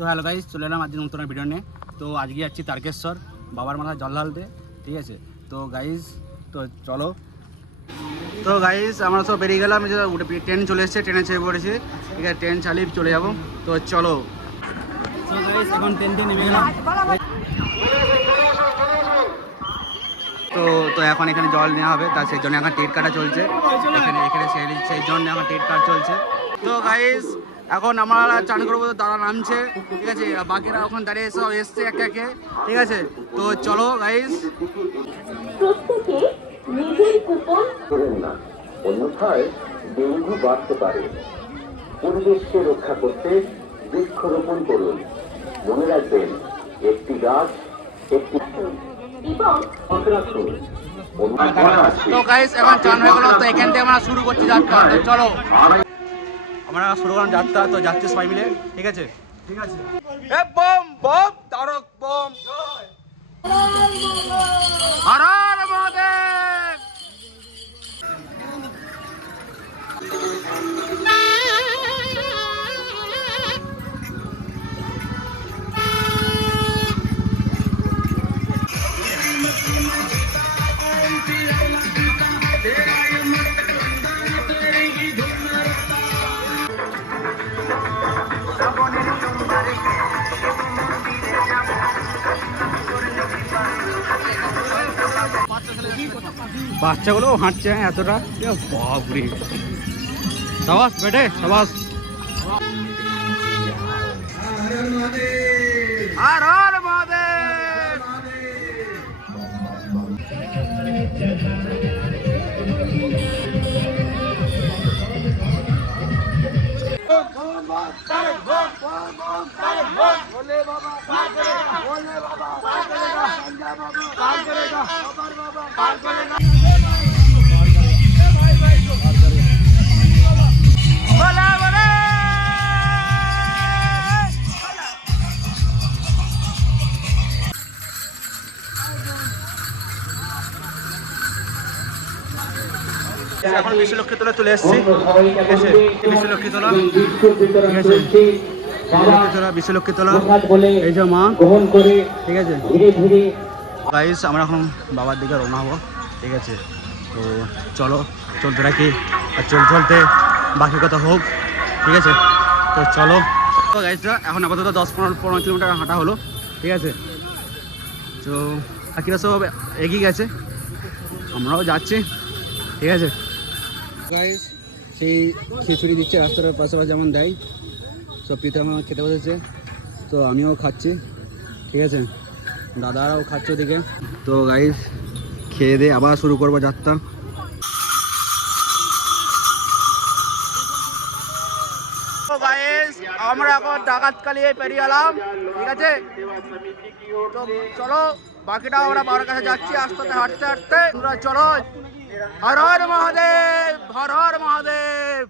তো hello guys চলে এলাম আজকে নতুন ভিডিও নিয়ে। তো আজকে যাচ্ছি তারকেশ্বর, বাবার মাথায় জল ঢালতে, ঠিক আছে? তো গাইজ তো চলো। তো গাইজ আমরা সব বেরিয়ে গেলাম ট্রেন চলে এসেছে ট্রেনে চেপে পড়েছি। ঠিক আছে ট্রেন চালিয়ে চলে যাব। তো চলো। তো গাইজ এখন ট্রেনটি নেমে গেলাম। তো তো এখন এখানে জল নেওয়া হবে, তা সেই জন্য এখন টিকিট কাটা চলছে। এখানে এখানে সেই সেই জন্য এখন টিকিট কাটা চলছে। তো গাইস এখন আমরা চান করব তারা নামছে ঠিক আছে? বাকিরা ওখানে দাঁড়িয়ে সব এসছে একে একে ঠিক আছে? তো চলো গাইস প্রত্যেকে নিজের কুপন করেন না অন্যথায় ডেঙ্গু বাড়তে পারে। পরিবেশকে রক্ষা করতে বৃক্ষরোপণ করুন। মনে রাখবেন একটি গাছ একটি এবং রাখুন। অন্য আছে তো গাইস এখন চান হয়ে গেল তো এখান থেকে আমরা শুরু করছি যাত্রা। চলো। আমরা শুরু করলাম যাত্রা তো যাচ্ছি সবাই মিলে ঠিক আছে? ঠিক আছে। এ বম বম তারক বম। আর মহাদেব! বাচ্চাগুলো হাঁটছে হ্যাঁ, এতটা এ বাপরে সাবাস বেটে সাবাস আর হর মহাদেব এখন বিশ্বলক্ষ্মী তোলা চলে এসেছি। ঠিক আছে বিশ্বলক্ষ্মী তোলা। ঠিক আছে বিশ্বলক্ষ্মী তোলা এই যে মা। গ্রহণ করে ঠিক আছে। গাইস আমরা এখন বাবার দিকে রওনা হব। ঠিক আছে তো চলো চলতে রাখি আর চল চলতে বাকি কথা হোক। ঠিক আছে তো চলো। তো গাইসরা এখন আপাতত দশ পনেরো পনেরো কিলোমিটার হাঁটা হলো। ঠিক আছে তো বাকিরা সব এগিয়ে গেছে। আমরাও যাচ্ছি। ঠিক আছে গাইস সেই খিচুড়ি দিচ্ছে রাস্তার পাশাপাশি যেমন দেয়। প্রীতম আমার খেতে বসেছে। তো আমিও খাচ্ছি। ঠিক আছে? দাদারাও খাচ্ছে ওদিকে। তো গাইস খেয়ে দিয়ে আবার শুরু করব যাত্রা। তো আমরা এখন ডাকাত কালিয়ে পেরিয়ে এলাম। ঠিক আছে? তো চলো। বাকিটা আমরা বাবার কাছে যাচ্ছি আস্তে আস্তে হাঁটতে হাঁটতে। তোমরা চলো। হর হর মহাদেব হর হর মহাদেব।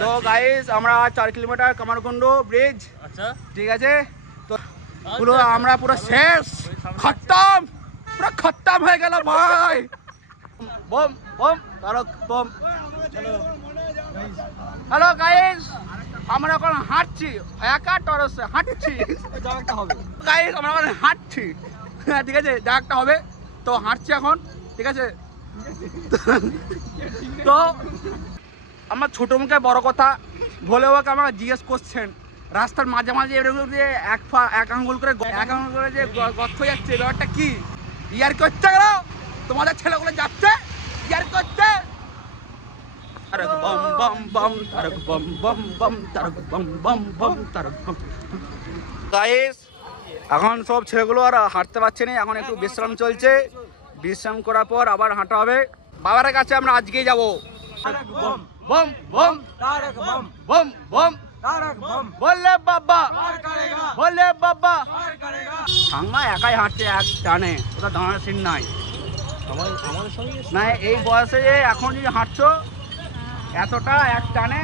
তো গাইস আমরা চার কিলোমিটার কামারকুণ্ড ব্রিজ আচ্ছা। ঠিক আছে? তো পুরো আমরা পুরো শেষ। খতম! পুরো খতম হয়ে গেল ভাই। বম বম তারক বম। হ্যালো। গাইস আমরা এখন হাঁটছি একা টরসে হাঁটছি। গাইস আমরা এখন হাঁটছি। হ্যাঁ ঠিক আছে যা একটা হবে। তো হাঁটছি এখন ঠিক আছে? তো আমার ছোটো মুখে বড় কথা বলে ওকে আমাকে জিজ্ঞেস করছেন রাস্তার মাঝে মাঝে এরকম দিয়ে এক পা এক আঙ্গুল করে এক আঙ্গুল করে যে গর্ত হয়ে যাচ্ছে ব্যাপারটা কি? ইয়ার করতে গেল তোমাদের ছেলেগুলো যাচ্ছে? ইয়ার করতে তারক বম বম বম তারক বম বম বম তারক বম বম বম তারক বম গাইস এখন সব ছেলেগুলো আর হাঁটতে পারছে না এখন একটু বিশ্রাম চলছে। বিশ্রাম করার পর আবার হাঁটা হবে। বাবার কাছে আমরা আজকেই যাব। বম বম বম বম বম বললে বাবা। বললে বাবা। সাংমা একাই হাঁটছে এক টানে। ওটা দাঁড়ানোর সিন নাই। না এই বয়সে যে এখন যে হাঁটছো এতটা এক টানে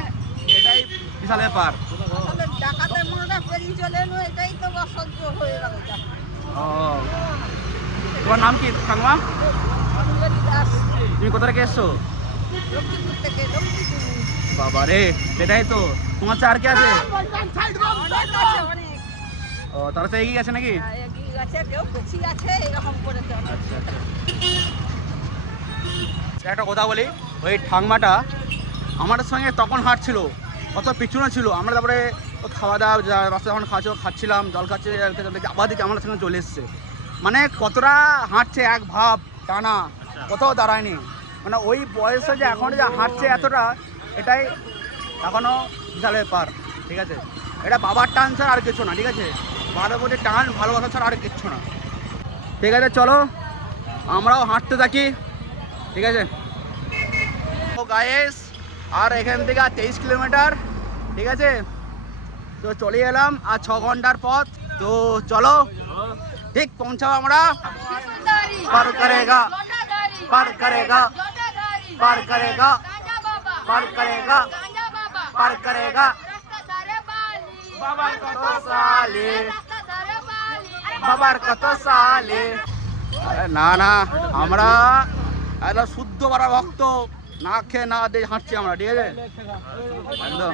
এটাই বিশাল ব্যাপার। আসলে ডাকাতের মনে পেরিয়ে চলে এলো এটাই তো অসহ্য হয়ে গেল ও। তোমার নাম কি সাংমা তুমি কোথা থেকে এসছো? বাবা রে সেটাই তো। তোমার চার কে আছে? আছে অনেক। ও তারা তো এগিয়ে গেছে নাকি? এগিয়ে গেছে কেউ পিছিয়ে এরকম একটা কথা বলি ওই ঠাংমাটা আমাদের সঙ্গে তখন হাঁটছিল কত পিছনে ছিল। আমরা তারপরে খাওয়া দাওয়া যা রাস্তায় যখন খাচ্ছিল খাচ্ছিলাম, জল খাচ্ছে আবার দিকে আমাদের সঙ্গে চলে এসছে। মানে কতটা হাঁটছে এক ভাব, টানা, কোথাও দাঁড়ায়নি। মানে ওই বয়সে যে এখন যে হাঁটছে এতটা, এটাই এখনও বিশাল ব্যাপার, ঠিক আছে? এটা বাবার টান ছাড়া আর কিছু না, ঠিক আছে? বাবার প্রতি টান, ভালোবাসা ছাড়া আর কিচ্ছু না। ঠিক আছে, চলো, আমরাও হাঁটতে থাকি, ঠিক আছে? ও গায়েস আর এখান থেকে আর তেইশ কিলোমিটার, ঠিক আছে? তো চলে এলাম আর ছ ঘণ্টার পথ। তো চলো, ঠিক পৌঁছাও আমরা। পার করেগা পার করেগা পার করেগা পার করেগা পার করেগা। বাবার কত সালে, বাবার কত সালে। আরে না না, আমরা একদম শুদ্ধ বারা ভক্ত। না খেয়ে না দিয়ে হাঁটছি আমরা ঠিক আছে? একদম।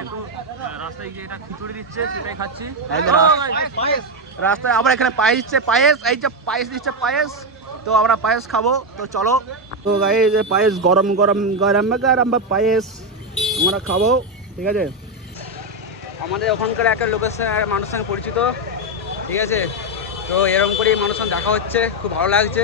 রাস্তায় গিয়ে এটা খিচুড়ি দিচ্ছে সেটাই খাচ্ছি। রাস্তায় আবার এখানে পায়েস দিচ্ছে পায়েস এই যে পায়েস দিচ্ছে পায়েস। তো আমরা পায়েস খাব তো চলো। তো গাই যে পায়েস গরম গরম গরম গরম বা পায়েস আমরা খাব ঠিক আছে? আমাদের ওখানকার একটা লোকের সঙ্গে মানুষের সঙ্গে পরিচিত ঠিক আছে? তো এরকম করেই মানুষের দেখা হচ্ছে খুব ভালো লাগছে।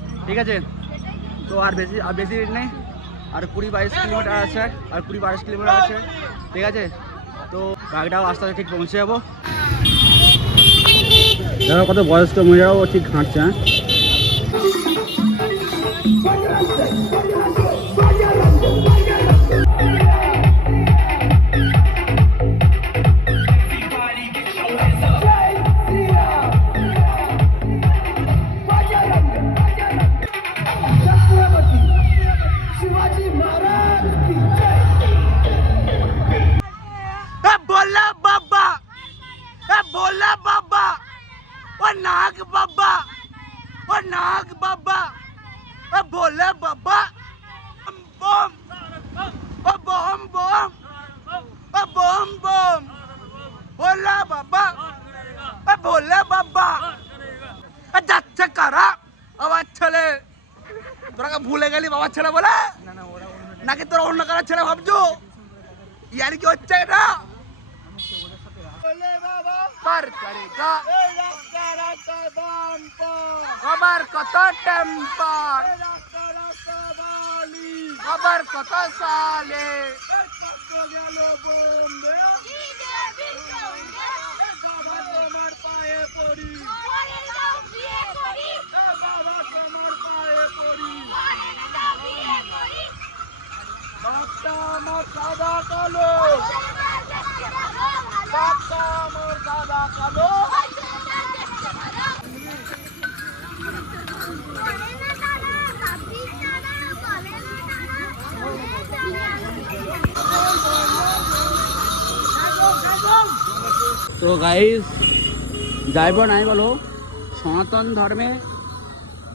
ঠিক আছে? তো আর বেশি আর বেশি রেট নেই। আর কুড়ি বাইশ কিলোমিটার আছে, আর কুড়ি বাইশ কিলোমিটার আছে। ঠিক আছে? তো গাড়িটাও আস্তে আস্তে ঠিক পৌঁছে যাব। কত বয়স্ক মহিলারাও ঠিক হাঁটছে হ্যাঁ? নাগ বাবা। এ বললা বাবা, বম ও বম বম। ও বম বম। বললা বাবা, এ বললা বাবা। এ যাচ্ছে কারা? আমার ছেলে। তোরা ভুলে গেলি বাবার ছেলে বলে? নাকি তোরা অন্য কারোর ছেলে ভাবছ? ইয়ার কি হচ্ছে এটা? পার করেগা আবার কত টেম্পার আবার কত সালে গাইস যাই বলো নাই বলো, সনাতন ধর্মে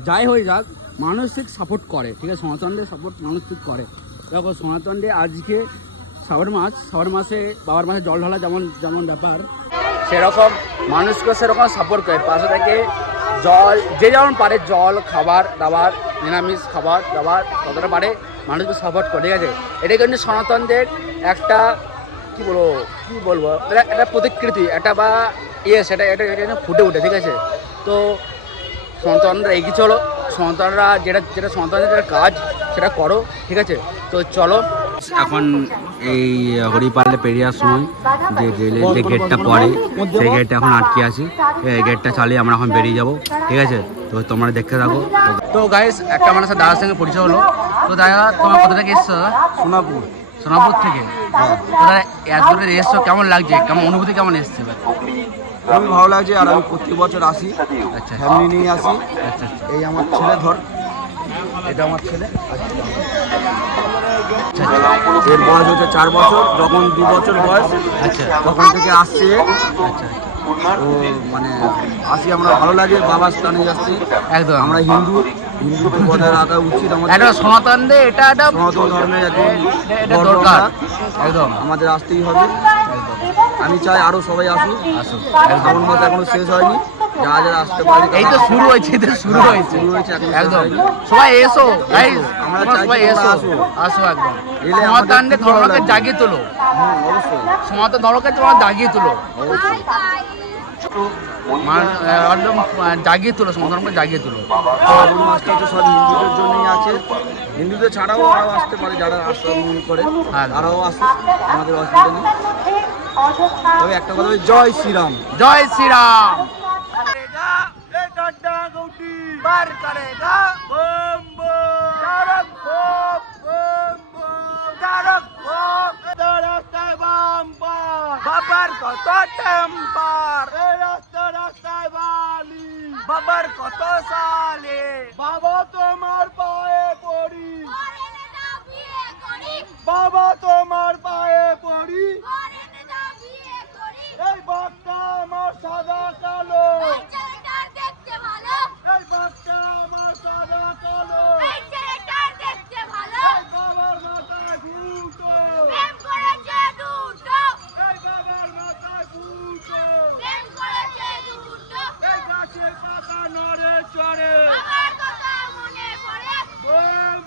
যাই হয়ে যাক মানুষ ঠিক সাপোর্ট করে, ঠিক আছে? সনাতনদের সাপোর্ট মানুষ ঠিক করে। দেখো সনাতনদের আজকে শ্রাবণ মাস, শ্রাবণ মাসে, বাবার মাসে জল ঢালা যেমন যেমন ব্যাপার, সেরকম মানুষকে সেরকম সাপোর্ট করে। পাশে থেকে জল, যে যেমন পারে জল, খাবার, দাবার, নিরামিষ খাবার, দাবার কতটা পারে মানুষকে সাপোর্ট করে, ঠিক আছে? এটা কিন্তু সনাতনদের একটা কি বলব কি বলব? এটা একটা প্রতিকৃতি একটা বা ইয়ে সেটা এটা এটা যেন ফুটে উঠে ঠিক আছে? তো সন্তানরা এগিয়ে চলো সন্তানরা যেটা যেটা সন্তানদের যেটা কাজ সেটা করো ঠিক আছে? তো চলো। এখন এই হরিপালে পেরিয়ার সময় যে রেলের যে গেটটা পড়ে সেই গেটটা এখন আটকে আছি। এই গেটটা চালিয়ে আমরা এখন বেরিয়ে যাব ঠিক আছে? তো তোমরা দেখতে থাকো। তো গাইস একটা মানুষের দাদার সঙ্গে পরিচয় হলো। তো দাদা তোমার কোথা থেকে এসছো সোনাপুর। সোনাপুর থেকে। তোরা এত দূরে এসছো কেমন লাগছে? কেমন অনুভূতি কেমন এসছে? খুবই ভালো লাগছে আর আমি প্রতি বছর আসি আচ্ছা। ফ্যামিলি নিয়ে আসি। আচ্ছা আচ্ছা। এই আমার ছেলে ধর এটা আমার ছেলে। আচ্ছা আচ্ছা এর বয়স হচ্ছে চার বছর যখন দু বছর বয়স আচ্ছা। তখন থেকে আসছে। আচ্ছা ও মানে আসি আমরা ভালো লাগে বাবার স্থানে যাচ্ছি। একদম। আমরা হিন্দু। রাখা উচিত আমাদের সনাতন দে এটা একটা সনাতন ধর্মের একদম এটা- এটা দরকার। একদম। আমাদের আসতেই হবে। আমি চাই আরও সবাই আসুক। আসুক। শ্রাবণ মাস এখনও শেষ হয়নি। যারা যারা আসতে পারে এই তো শুরু হয়েছে শুরু হয়েছে। শুরু হয়েছে একদম। সবাই এসো গাইস আমরা আমরা সবাই এসো। আসো। একদম। ধর্মকে জাগিয়ে তোলো। হুম, অবশ্যই। সমাধান ধর্মকে তোমার জাগিয়ে তোলো। অবশ্যই। একদম জাগিয়ে তোলো সমাধানকে জাগিয়ে তোলো। শ্রাবণ মাসটা তো সব হিন্দুদের জন্যই আছে। হিন্দুদের ছাড়াও আরও আসতে পারে যারা মন করে হ্যাঁ। তারাও আসে আমাদের অসুবিধা নেই। তবে একটা কথা জয় শ্রীরাম। জয় শ্রীরাম। বার করেগা বম বম তারক বম বম বম তারক বম রাস্তায় বাম পার বাবার কত টেম্পার এই রাস্তা রাস্তায় বালি বাবার কত সালে বাবা তোমার পায়ে পড়ি বাবা তোমার পায়ে পড়ি এই বাঘটা আমার সাদা কালো এই বাঘটা আমার সাদা কালো এই বাবার মাথায় ভূতো এই বাবার মাথায় ভূতো এই গাছে পাতা নড়ে চড়ে বম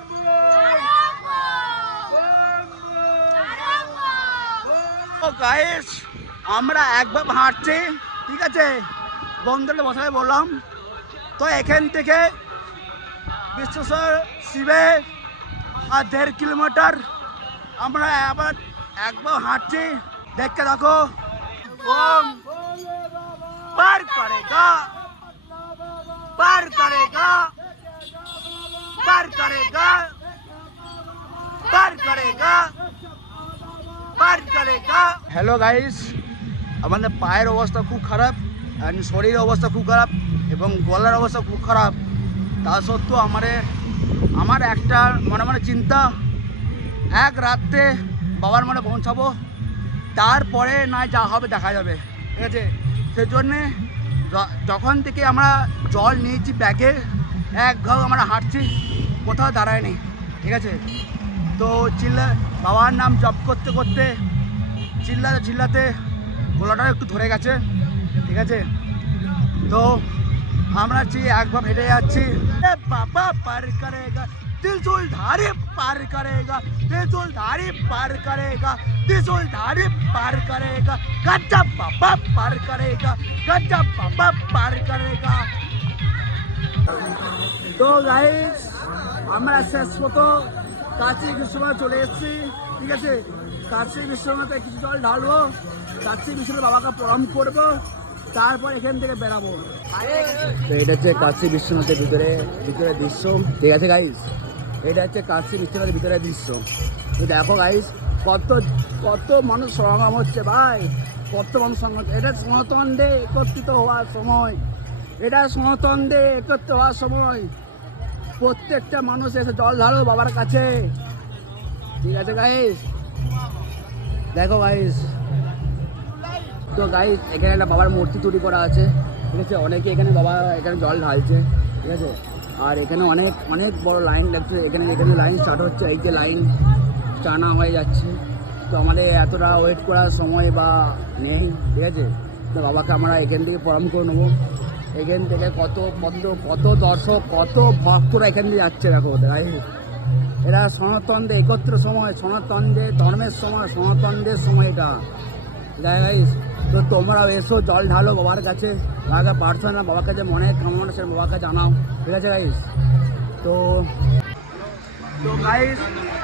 গাইস আমরা একবার হাঁটছি, ঠিক আছে? বন্ধুদের বসায় বললাম। তো এখান থেকে বিশ্বেশ্বর শিবে আর দেড় কিলোমিটার আমরা আবার একবার হাঁটছি। দেখতে পার করেগা পার করেগা। পার করেগা। পার করেগা। পার করেগা। হ্যালো গাইস আমাদের পায়ের অবস্থা খুব খারাপ and শরীরের অবস্থা খুব খারাপ এবং গলার অবস্থা খুব খারাপ। তা সত্ত্বেও আমাদের আমার একটা মনে মনে চিন্তা, এক রাত্রে বাবার মনে পৌঁছাবো, তারপরে না যা হবে দেখা যাবে। ঠিক আছে? সেজন্যে যখন থেকে আমরা জল নিয়েছি ব্যাগে, এক ঘাও আমরা হাঁটছি, কোথাও দাঁড়ায়নি। ঠিক আছে? তো চিল্লা, বাবার নাম জপ করতে করতে চিল্লাতে চিল্লাতে গলাটা একটু ধরে গেছে ঠিক আছে তো আমরা যে একবার হেঁটে যাচ্ছি এ বাবা পার করেগা त्रिशूल धारी पार करेगा त्रिशूल धारी पार करेगा त्रिशूल धारी पार करेगा गजब बाबा पार करेगा गजब बाबा पार करेगा তো গাইস আমরা শেষ মতো কাশী বিশ্বনাথ চলে এসেছি ঠিক আছে কাশী বিশ্বনাথে কিছু জল ঢালবো কাশী বিশ্বনাথ বাবাকে প্রণাম করব, তারপর এখান থেকে বেরাবো তো এটা হচ্ছে কাশী বিশ্বনাথের ভিতরে ভিতরে দৃশ্য। ঠিক আছে গাইস এটা হচ্ছে কাশী বিশ্বনাথের ভিতরে দৃশ্য। তো দেখো গাইস কত কত মানুষ সমাগম হচ্ছে, ভাই। কত মানুষ সমাগম এটা সনাতন দে একত্রিত হওয়ার সময়। এটা সনাতন দে একত্রিত হওয়ার সময়। প্রত্যেকটা মানুষ এসে জল ঢালো বাবার কাছে। ঠিক আছে গাইস দেখো গাইস তো গাইস এখানে একটা বাবার মূর্তি তৈরি করা আছে। ঠিক আছে? অনেকে এখানে বাবা, এখানে জল ঢালছে। ঠিক আছে? আর এখানে অনেক অনেক বড় লাইন লাগছে এখানে এখানে লাইন স্টার্ট হচ্ছে। এই যে লাইন টানা হয়ে যাচ্ছে। তো আমাদের এতটা ওয়েট করার সময় বা নেই। ঠিক আছে? তো বাবাকে আমরা এখান থেকে প্রণাম করে নেব। এখান থেকে কত কত কত দর্শক, কত ভক্তরা এখান দিয়ে যাচ্ছে দেখো গাইস এরা সনাতনদের, একত্র সময়, সনাতনদের, ধর্মের সময়, সনাতনদের সময় এটা। গাইস তো তোমরাও এসো, জল ঢালো বাবার কাছে, বাবাকে প্রার্থনা, বাবার কাছে মনে কামনা সে বাবাকে জানাও। ঠিক আছে গাইস তো তো গাইস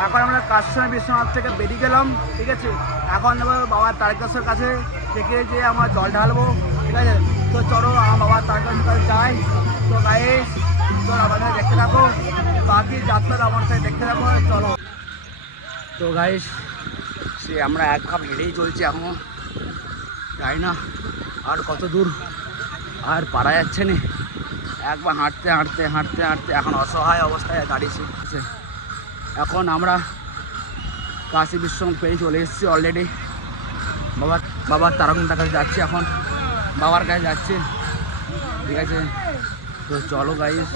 এখন আমরা কাশ্মীর বিশ্বনাথ থেকে বেরিয়ে গেলাম, ঠিক আছে? এখন বাবার তারকেশ্বর কাছে, থেকে যে আমরা জল ঢালবো, ঠিক আছে? তো চলো, আমার বাবার তারকেশ্বর কাছে যাই। তো গাইস তো আমাদের দেখতে থাকো। বাকি যাত্রা আমার সাথে দেখতে থাকো, চলো। তো গাইস সে আমরা এক কাপ হেঁটেই চলছি এখনও। যাই না আর কত দূর, আর পারা যাচ্ছে না। একবার হাঁটতে হাঁটতে হাঁটতে হাঁটতে এখন অসহায় অবস্থায় দাঁড়িয়েছি এখন আমরা কাশী বিশ্বনাথ পেয়ে চলে এসেছি অলরেডি বাবা বাবার তারকনাথের কাছে যাচ্ছি এখন। বাবার কাছে যাচ্ছি। ঠিক আছে? তো চলো গাইস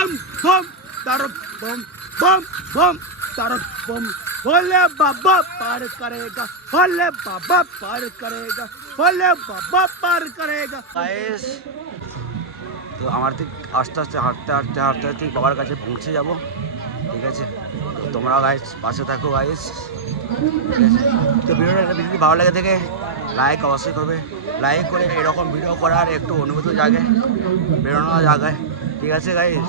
বম বম তার বম বম বম তার বম। भोले बाबा पार करेगा भोले बाबा पार करेगा भोले बाबा पार करेगा गाइस তো আমার ঠিক আস্তে আস্তে হাঁটতে হাঁটতে হাঁটতে ঠিক বাবার কাছে পৌঁছে যাব, ঠিক আছে? তো তোমরা গাইস পাশে থাকো গাইস তো ভিডিওটা একটা ভালো লাগে থেকে লাইক অবশ্যই করবে। লাইক করে এরকম ভিডিও করার একটু অনুভূত জাগে বেরোনো জায়গায় ঠিক আছে গাইস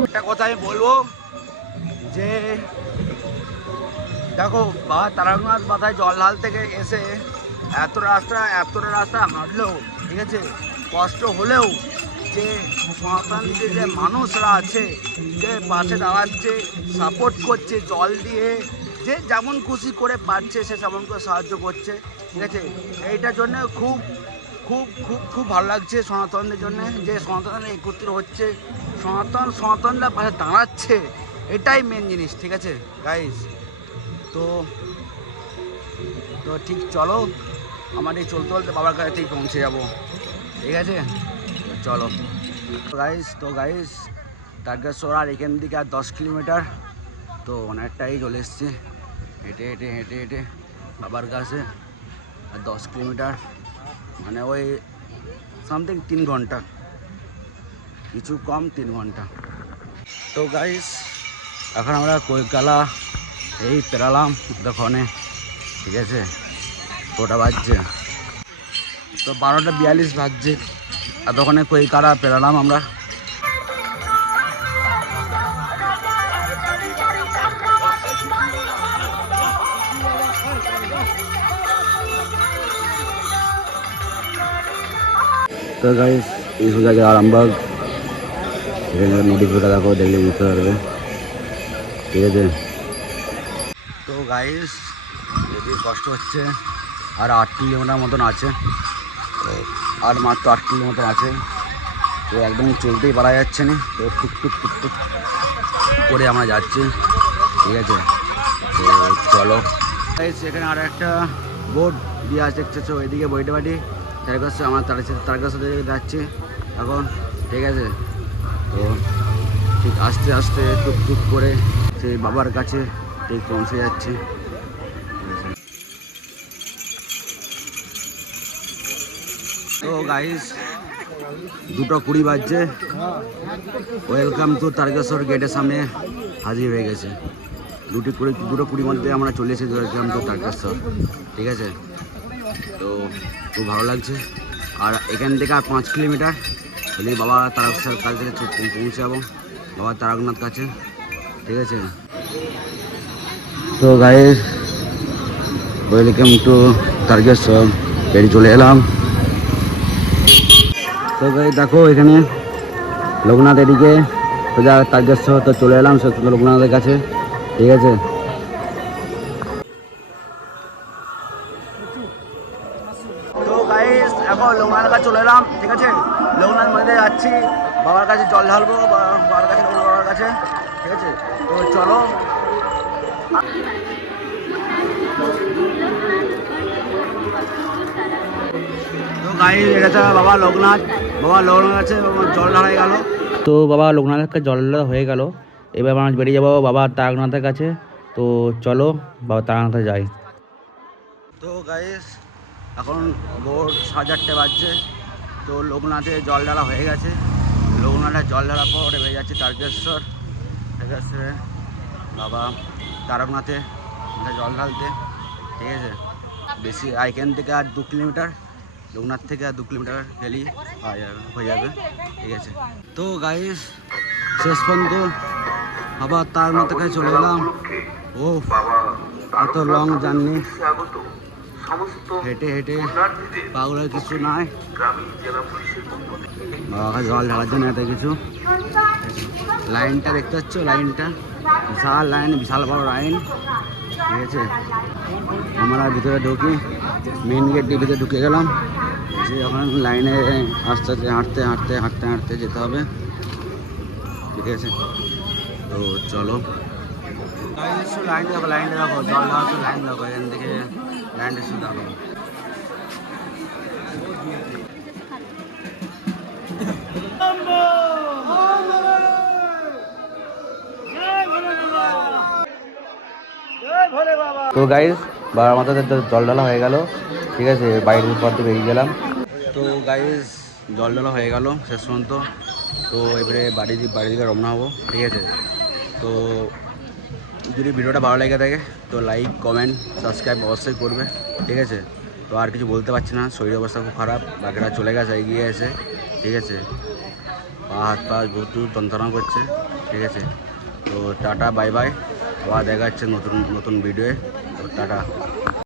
একটা কথা আমি বলব যে দেখো বাবা তারানাথ মাথায় জল ঢাল থেকে এসে এত রাস্তা এতটা রাস্তা হাঁটলেও ঠিক আছে কষ্ট হলেও যে সনাতন যে মানুষরা আছে যে পাশে দাঁড়াচ্ছে সাপোর্ট করছে জল দিয়ে যে যেমন খুশি করে পাচ্ছে সে তেমন করে সাহায্য করছে ঠিক আছে? এইটার জন্য খুব খুব খুব খুব ভালো লাগছে সনাতনদের জন্য যে সনাতন একত্রিত হচ্ছে। সনাতন, সনাতনরা পাশে দাঁড়াচ্ছে, এটাই মেন জিনিস, ঠিক আছে? গাইস তো তো ঠিক চলো, আমার এই চলতে চলতে বাবার কাছে ঠিক পৌঁছে যাব। ঠিক আছে? চলো। গাইস তো গাইস তারকেশ্বর আর এখান থেকে আর দশ কিলোমিটার, তো অনেকটাই চলে এসছে। হেঁটে হেঁটে হেঁটে হেঁটে বাবার কাছে আর দশ কিলোমিটার। মানে ওই সামথিং তিন ঘণ্টা। কিছু কম তিন ঘণ্টা। তো গাইস এখন আমরা কৈকালা এই পেরালাম দোকানে, ঠিক আছে? ওটা বাজছে? তো বারোটা বিয়াল্লিশ বাজছে। আর দোকানে কৈকালা পেরালাম আমরা। তো গাইস এই সোজা গিয়ে আরামবাগ। এখানে দেখো, দেখলে বুঝতে পারবে। ঠিক আছে? তো গাইস যদি কষ্ট হচ্ছে, আর আট কিলোমিটার মতন আছে, আর মাত্র আট কিলো মতন আছে, তো একদম চলতেই পারা যাচ্ছে না, তো টুকটুক টুকটুক করে আমরা যাচ্ছি, ঠিক আছে? তো চলো। এখানে আর একটা বোর্ড দিয়ে আছে দেখতেছো ওইদিকে বইটে বাটি তার কাছে আমার তার তার কাছে যাচ্ছি। এখন ঠিক আছে। তো ঠিক আস্তে আস্তে টুকটুক করে সেই বাবার কাছে ঠিক পৌঁছে যাচ্ছে। তো গাইস দুটো কুড়ি বাজছে। ওয়েলকাম টু তারকেশ্বর গেটের সামনে হাজির হয়ে গেছে। দুটি কুড়ি দুটো কুড়ির মধ্যে আমরা চলে এসেছি। ওয়েলকাম টু তারকেশ্বর ঠিক আছে? তো খুব ভালো লাগছে। আর এখান থেকে আর পাঁচ কিলোমিটার হলে বাবা তারকেশ্বর কাছ থেকে পৌঁছে যাব। বাবা তারকনাথ কাছে, ঠিক আছে? তো গাইস ওয়েলকাম টু তারকেশ্বর বেরিয়ে চলে এলাম। তো গাই দেখো এখানে লোকনাথ এদিকে সোজা তারকেশ্বর তো চলে এলাম, সে লোকনাথের কাছে, ঠিক আছে? তো এটা বাবা লোকনাথ। বাবা লোকনাথ আছে জল ঢালাই গেল। তো বাবা লোকনাথের কাছে জল ঢালা হয়ে গেল। এবার আমরা বেরিয়ে যাব বাবা তারকনাথের কাছে। তো চলো বাবা তারকনাথে যাই। তো গাইস এখন ভোর সাড়ে চারটে বাজছে। তো লোকনাথে জল ঢালা হয়ে গেছে। লোকনাথে জল ঢালার পর এবার যাচ্ছে তারকেশ্বর। ঠিক আছে বাবা তারকনাথে জল ঢালতে। ঠিক আছে? বেশি এখান থেকে আর দু কিলোমিটার। লোকনাথ থেকে আর দু কিলোমিটার গেলেই হয়ে যাবে ঠিক আছে। তো গাইস শেষ পর্যন্ত আবার তারকনাথের কাছে চলে এলাম ও এত লং জার্নি হেঁটে হেঁটে পাগলের কিছু নাই। বাবাকে জল ঢালার জন্য এত কিছু। লাইনটা দেখতে পাচ্ছ? লাইনটা, বিশাল লাইন বিশাল বড় লাইন ঠিক আছে? আমরা ভিতরে ঢুকি মেন গেট দিয়ে ভিতরে ঢুকে গেলাম। যে ওখানে লাইনে আস্তে আস্তে হাঁটতে হাঁটতে হাঁটতে হাঁটতে যেতে হবে। ঠিক আছে? তো চলো। লাইন দেখো লাইন দেখো, জল দেওয়া লাইন দেখো, এখান থেকে লাইনটা শুধু দেখো তো গাইজ বাবার মাথাতে জল ঢালা হয়ে গেল। ঠিক আছে বাইরের পর থেকে বেরিয়ে গেলাম। তো গাইজ জল ঢালা হয়ে গেল শেষ পর্যন্ত। তো এবারে বাড়ি বাড়ি দিকে রওনা হব, ঠিক আছে? তো যদি ভিডিওটা ভালো লেগে থাকে, তো লাইক কমেন্ট সাবস্ক্রাইব অবশ্যই করবে, ঠিক আছে? তো আর কিছু বলতে পারছি না শরীর অবস্থা খুব খারাপ, বাকিরা চলে গেছে, এগিয়ে এসে, ঠিক আছে? পা, হাত, পা প্রচুর যন্ত্রণা করছে, ঠিক আছে? তো টাটা বাই বাই আবার দেখা যাচ্ছে নতুন নতুন ভিডিওয়ে টাটা।